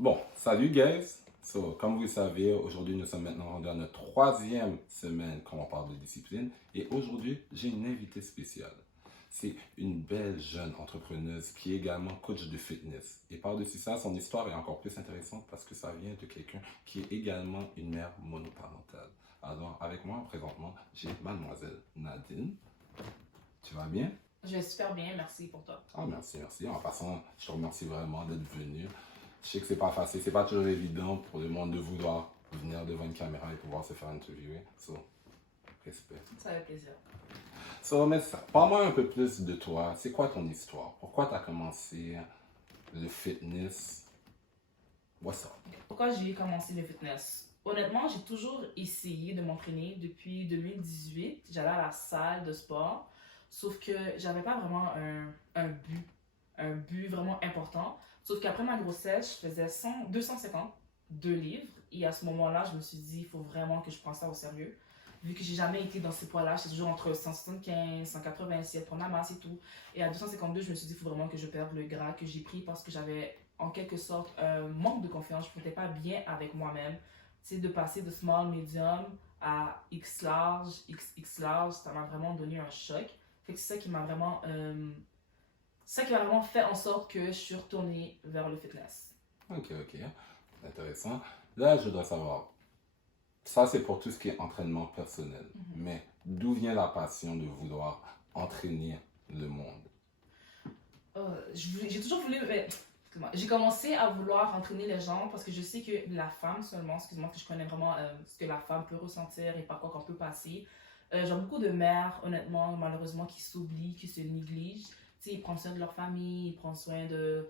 Bon, salut guys! Comme vous le savez, aujourd'hui nous sommes maintenant rendus à notre troisième semaine qu'on parle de discipline et aujourd'hui j'ai une invitée spéciale. C'est une belle jeune entrepreneuse qui est également coach de fitness. Et par-dessus ça, son histoire est encore plus intéressante parce que ça vient de quelqu'un qui est également une mère monoparentale. Alors avec moi présentement, j'ai mademoiselle Nadine. Tu vas bien? Je vais super bien, merci pour toi. Ah, merci, merci. En passant, je te remercie vraiment d'être venu. Je sais que c'est pas facile, c'est pas toujours évident pour le monde de vouloir venir devant une caméra et pouvoir se faire interviewer. Respect. Ça fait plaisir. Mais parle-moi un peu plus de toi. C'est quoi ton histoire? Pourquoi tu as commencé le fitness? What's up? Pourquoi j'ai commencé le fitness? Honnêtement, j'ai toujours essayé de m'entraîner depuis 2018. J'allais à la salle de sport, sauf que j'avais pas vraiment un but vraiment important. Sauf qu'après ma grossesse, je faisais 252 livres. Et à ce moment-là, je me suis dit, il faut vraiment que je prenne ça au sérieux. Vu que j'ai jamais été dans ce poids-là, j'étais toujours entre 175, 180, essayer de prendre la masse et tout. Et à 252, je me suis dit, il faut vraiment que je perde le gras que j'ai pris parce que j'avais en quelque sorte un manque de confiance. Je ne me sentais pas bien avec moi-même. Tu sais, de passer de small, medium à X large, XX large, ça m'a vraiment donné un choc. Fait que c'est ça qui m'a vraiment fait en sorte que je suis retournée vers le fitness. Ok, ok. Intéressant. Là, je dois savoir. Ça, c'est pour tout ce qui est entraînement personnel. Mais d'où vient la passion de vouloir entraîner le monde? J'ai toujours voulu. Excuse-moi. J'ai commencé à vouloir entraîner les gens parce que je sais que la femme seulement, excuse-moi, que je connais vraiment ce que la femme peut ressentir et par quoi qu'on peut passer. J'ai beaucoup de mères, honnêtement, malheureusement, qui s'oublient, qui se négligent. Tu sais, ils prennent soin de leur famille, ils prennent soin de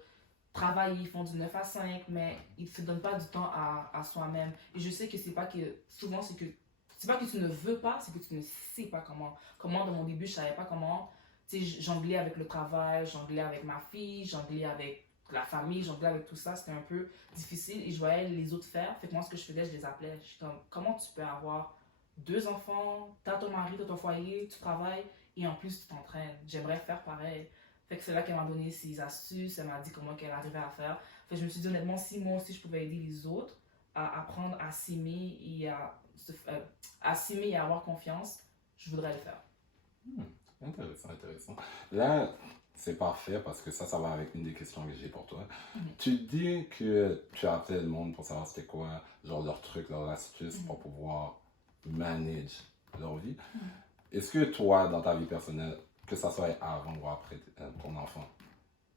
travailler, ils font du 9 à 5, mais ils ne se donnent pas du temps à soi-même. Et je sais que c'est pas que. Souvent, c'est pas que tu ne veux pas, c'est que tu ne sais pas comment. Comment, dans mon début, je savais pas comment. Tu sais, jonglais avec le travail, jonglais avec ma fille, jonglais avec la famille, jonglais avec tout ça. C'était un peu difficile et je voyais les autres faire. Fait que moi, ce que je faisais, je les appelais. Je suis comme, comment tu peux avoir deux enfants, t'as ton mari, t'as ton foyer, tu travailles et en plus tu t'entraînes. J'aimerais faire pareil. Fait que c'est là qu'elle m'a donné ses astuces, elle m'a dit comment qu'elle arrivait à faire. Fait que je me suis dit honnêtement, si moi aussi je pouvais aider les autres à apprendre à s'aimer à s'aimer et à avoir confiance, je voudrais le faire. Intéressant, intéressant. Là, c'est parfait parce que ça va avec une des questions que j'ai pour toi. Tu dis que tu as appelé le monde pour savoir c'était quoi, genre leurs trucs, leurs astuces pour pouvoir manage leur vie. Est-ce que toi, dans ta vie personnelle, que ça soit avant ou après ton enfant,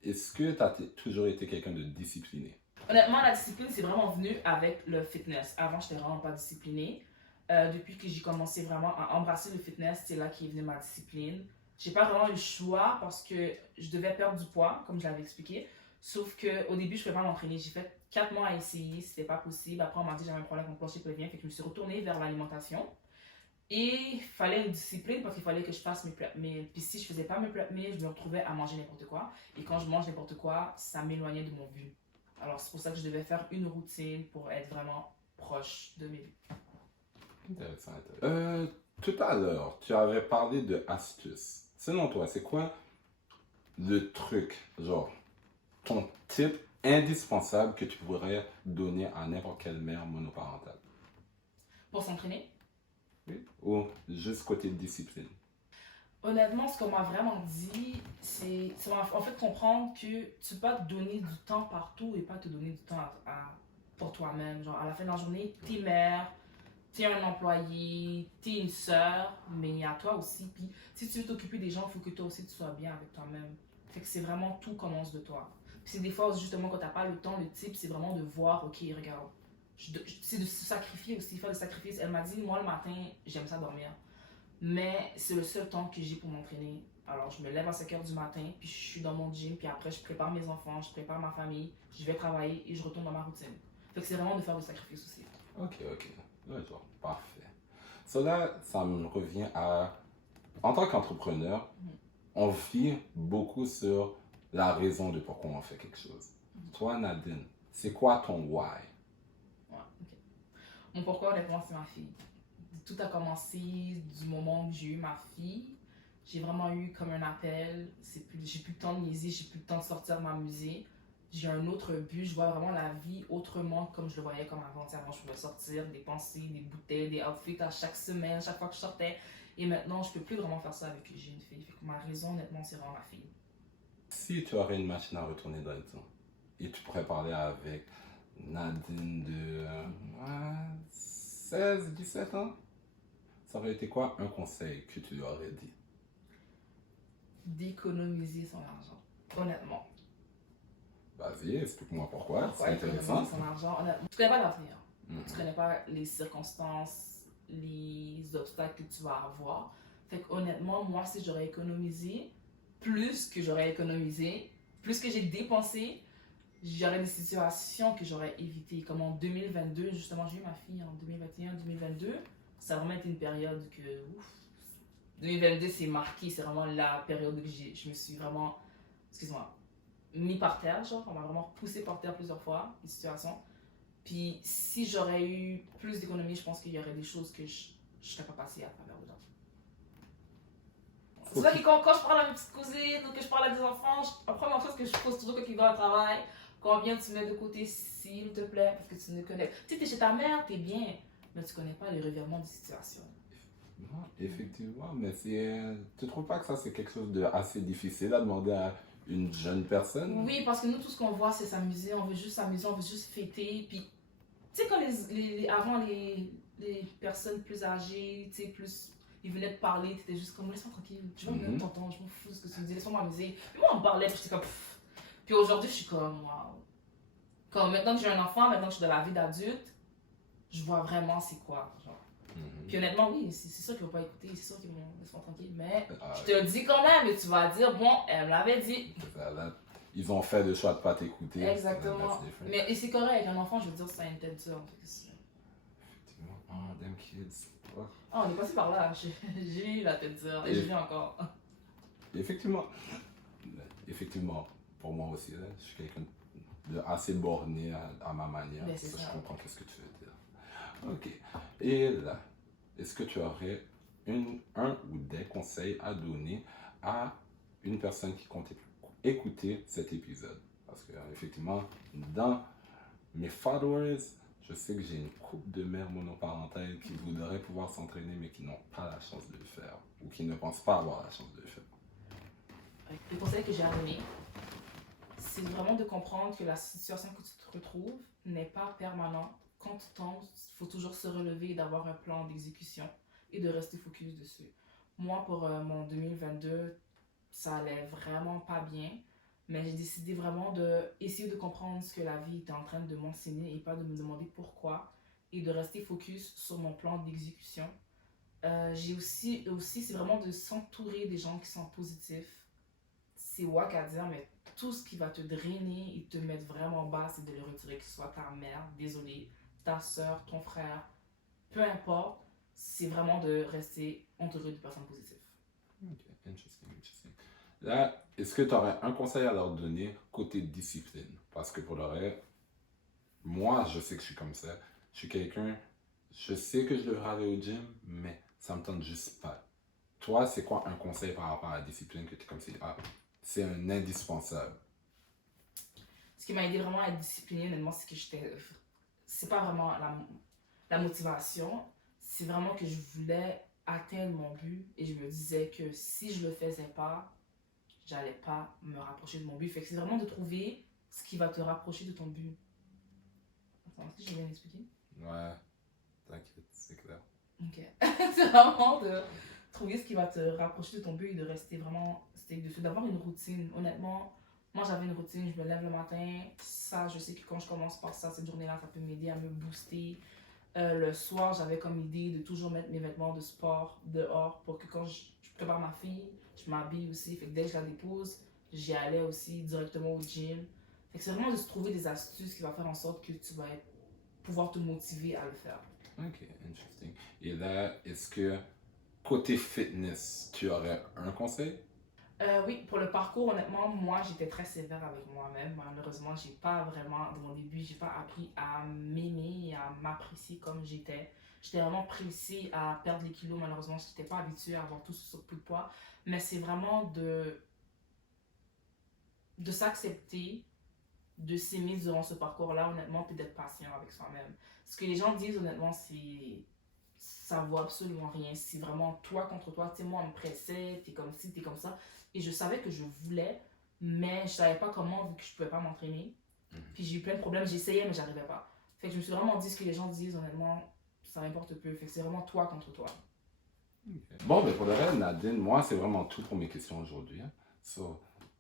est-ce que tu as toujours été quelqu'un de discipliné? Honnêtement, la discipline, c'est vraiment venu avec le fitness. Avant, je n'étais vraiment pas disciplinée. Depuis que j'ai commencé vraiment à embrasser le fitness, c'est là qu'est venue ma discipline. J'ai pas vraiment eu le choix parce que je devais perdre du poids, comme je l'avais expliqué. Sauf qu'au début, je ne pouvais pas m'entraîner. J'ai fait 4 mois à essayer, c'était pas possible. Après, on m'a dit que j'avais un problème avec mon plancher pelvien, fait que je me suis retournée vers l'alimentation. Et il fallait une discipline parce qu'il fallait que je fasse mes plats. Mais puis si je faisais pas mes plats, je me retrouvais à manger n'importe quoi. Et quand je mange n'importe quoi, ça m'éloignait de mon but. Alors c'est pour ça que je devais faire une routine pour être vraiment proche de mes buts. Intéressant, intéressant. Tout à l'heure, tu avais parlé de astuces. Selon toi, c'est quoi le truc, genre ton tip indispensable que tu pourrais donner à n'importe quelle mère monoparentale? Pour s'entraîner, Oui. Ou juste côté discipline? honnêtement, ce qu'on m'a vraiment dit, c'est en fait comprendre que tu peux pas te donner du temps partout et pas te donner du temps pour toi-même. Genre, à la fin de la journée, t'es mère, t'es un employé, t'es une sœur, mais il y a toi aussi. Puis si tu veux t'occuper des gens, il faut que toi aussi tu sois bien avec toi-même. Fait que c'est vraiment tout commence de toi. Puis c'est des fois, justement, quand t'as pas le temps, le type, c'est vraiment de voir, ok, regarde. C'est de se sacrifier aussi, faire des sacrifices. Elle m'a dit, moi le matin, j'aime ça dormir. Mais c'est le seul temps que j'ai pour m'entraîner. Alors, je me lève à 5 heures du matin, puis je suis dans mon gym, puis après, je prépare mes enfants, je prépare ma famille, je vais travailler et je retourne dans ma routine. Fait que c'est vraiment de faire des sacrifices aussi. Ok, ok. D'accord, parfait. Cela, ça me revient à... En tant qu'entrepreneur, on vit beaucoup sur la raison de pourquoi on fait quelque chose. Toi, Nadine, c'est quoi ton why? Ouais, ok. Mon pourquoi, honnêtement, c'est ma fille. Tout a commencé du moment où j'ai eu ma fille. J'ai vraiment eu comme un appel. J'ai plus le temps de niaiser, j'ai plus le temps de sortir m'amuser. j'ai un autre but, je vois vraiment la vie autrement comme je le voyais comme avant. Avant, je pouvais sortir, dépenser des bouteilles, des outfits à chaque semaine, chaque fois que je sortais. Et maintenant, je peux plus vraiment faire ça avec j'ai une fille. Fait que ma raison, honnêtement, c'est vraiment ma fille. Si tu aurais une machine à retourner dans le temps et tu pourrais parler avec Nadine de 16, 17 ans, ça aurait été quoi un conseil que tu lui aurais dit? D'économiser son argent, honnêtement. Vas-y, explique-moi pourquoi, Pourquoi c'est économiser intéressant. son argent, honnêtement. Tu connais pas l'avenir. Tu Mhm. connais pas les circonstances, les obstacles que tu vas avoir. Fait que honnêtement, moi, si j'aurais économisé plus que j'aurais économisé, plus que j'ai dépensé, j'aurais des situations que j'aurais évitées. Comme en 2022, justement, j'ai eu ma fille en 2021, 2022. Ça a vraiment été une période que, ouf, 2022, c'est marqué, c'est vraiment la période où je me suis vraiment, excuse-moi, mis par terre, genre, on m'a vraiment poussé par terre plusieurs fois, une situation. Puis si j'aurais eu plus d'économie, je pense qu'il y aurait des choses que je ne serais pas passée à travers dedans. C'est pour ça que quand je parle à mes petites cousines ou que je parle à des enfants, la première chose que je pose toujours quand ils vont au travail, combien tu mets de côté, s'il te plaît, parce que tu ne connais. Tu sais, t'es chez ta mère, t'es bien, mais tu connais pas les revirements de situation. Non, effectivement, mais tu trouves pas que ça c'est quelque chose de assez difficile à demander à une jeune personne? Oui, parce que nous, tout ce qu'on voit, c'est s'amuser, on veut juste s'amuser, on veut juste fêter. Puis, tu sais, quand avant les personnes plus âgées, tu sais, plus. Ils venaient te parler, t'étais juste comme, laisse-moi tranquille, tu vois, bien t'entends, je m'en fous de ce que tu me dis, laisse-moi m'amuser. Puis moi, on me parlait, puis j'étais comme, pfff. Puis aujourd'hui, je suis comme, waouh. Comme maintenant que j'ai un enfant, maintenant que je suis dans la vie d'adulte, je vois vraiment c'est quoi, genre. Puis honnêtement, oui, c'est sûr qu'ils vont pas écouter, c'est sûr qu'ils vont laisser-moi tranquille, mais je te le dis quand même, et tu vas dire, bon, elle me l'avait dit. Ils ont fait le choix de pas t'écouter. Exactement. Mais et c'est correct, un enfant, je veux dire, ça a une tête dure. Effectivement. Oh, damn kids. Oh. Ah, on est passé par là, j'ai eu la tête dure, et je vis encore. Effectivement. Effectivement, pour moi aussi, là, je suis quelqu'un de assez borné à ma manière. Mais c'est Ça, ça. je comprends ce que tu veux dire. Ok. Et là, est-ce que tu aurais un ou des conseils à donner à une personne qui compte écouter cet épisode? Parce que, effectivement, dans mes followers, je sais que j'ai une couple de mères monoparentales qui voudraient pouvoir s'entraîner, mais qui n'ont pas la chance de le faire, ou qui ne pensent pas avoir la chance de le faire. Le conseil que j'ai à donner, c'est vraiment de comprendre que la situation que tu te retrouves n'est pas permanente. Quand tu tombes, il faut toujours se relever et d'avoir un plan d'exécution et de rester focus dessus. Moi, pour mon 2022, ça allait vraiment pas bien, mais j'ai décidé vraiment d'essayer de comprendre ce que la vie était en train de m'enseigner et pas de me demander pourquoi et de rester focus sur mon plan d'exécution. J'ai aussi c'est vraiment de s'entourer des gens qui sont positifs. C'est wack à dire, mais tout ce qui va te drainer et te mettre vraiment bas, c'est de le retirer, que ce soit ta mère, désolé, ta soeur, ton frère, peu importe, c'est vraiment de rester entouré de personnes positives. Ok, interesting. Là, est-ce que tu aurais un conseil à leur donner côté discipline? Parce que pour le reste, moi, je sais que je suis comme ça. Je suis quelqu'un, je sais que je devrais aller au gym, mais ça me tente juste pas. Toi, c'est quoi un conseil par rapport à la discipline que tu es comme si, c'est un indispensable? Ce qui m'a aidé vraiment à être disciplinée, honnêtement, c'est que j'étais. C'est pas vraiment la motivation, c'est vraiment que je voulais atteindre mon but et je me disais que si je le faisais pas, j'allais pas me rapprocher de mon but. Fait que c'est vraiment de trouver ce qui va te rapprocher de ton but. Attends, est-ce que j'ai bien expliqué? Ouais, t'inquiète, c'est clair. Ok. C'est vraiment de trouver ce qui va te rapprocher de ton but et de rester vraiment stick dessus, d'avoir une routine. Honnêtement, moi j'avais une routine, je me lève le matin, ça, je sais que quand je commence par ça, cette journée-là, ça peut m'aider à me booster. Le soir, j'avais comme idée de toujours mettre mes vêtements de sport dehors pour que quand je prépare ma fille, je m'habille aussi. Fait que dès que je la dépose, j'y allais aussi directement au gym. Fait que c'est vraiment de se trouver des astuces qui vont faire en sorte que tu vas pouvoir te motiver à le faire. Ok, interesting. Et là, est-ce que côté fitness, tu aurais un conseil? Oui, pour le parcours, honnêtement, moi, j'étais très sévère avec moi-même. Malheureusement, j'ai pas vraiment, dans mon début, j'ai pas appris à m'aimer et à m'apprécier comme j'étais. J'étais vraiment pressée à perdre les kilos. Malheureusement, je n'étais pas habituée à avoir tout ce surplus de poids. Mais c'est vraiment de s'accepter de s'aimer durant ce parcours-là, honnêtement, puis d'être patient avec soi-même. Ce que les gens disent, honnêtement, ça vaut absolument rien. C'est vraiment toi contre toi. Tu sais, moi, on me pressait, t'es comme ci, t'es comme ça. Et je savais que je voulais, mais je savais pas comment, vu que je pouvais pas m'entraîner. Puis j'ai eu plein de problèmes, j'essayais, mais j'arrivais pas. Fait que je me suis vraiment dit ce que les gens disent, honnêtement, ça m'importe peu. Fait que c'est vraiment toi contre toi. Bon, ben pour le reste, Nadine, moi, c'est vraiment tout pour mes questions aujourd'hui. Hein. So,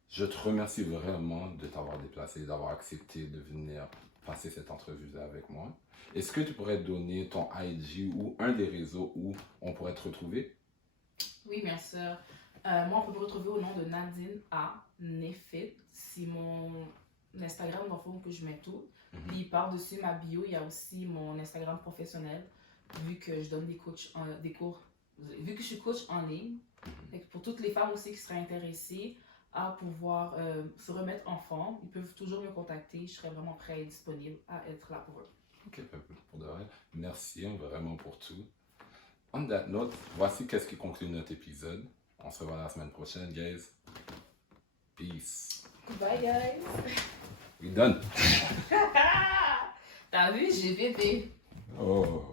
je te remercie vraiment de t'avoir déplacé, d'avoir accepté de venir passer cette entrevue-là avec moi. Est-ce que tu pourrais donner ton IG ou un des réseaux où on pourrait te retrouver? Oui, bien sûr. Moi, on peut me retrouver au nom de Nadine A. Nefit. C'est mon Instagram, dans le fond, que je mets tout. Puis par-dessus ma bio, il y a aussi mon Instagram professionnel, vu que je donne des cours, vu que je suis coach en ligne. Fait que pour toutes les femmes aussi qui seraient intéressées à pouvoir se remettre en forme, ils peuvent toujours me contacter. Je serai vraiment prêt et disponible à être là pour eux. Ok, pour de vrai, merci vraiment pour tout. On that note, voici qu'est-ce qui conclut notre épisode. On se revoit la semaine prochaine, guys. Peace. Bye, guys! We done. T'as vu, j'ai bébé. Oh.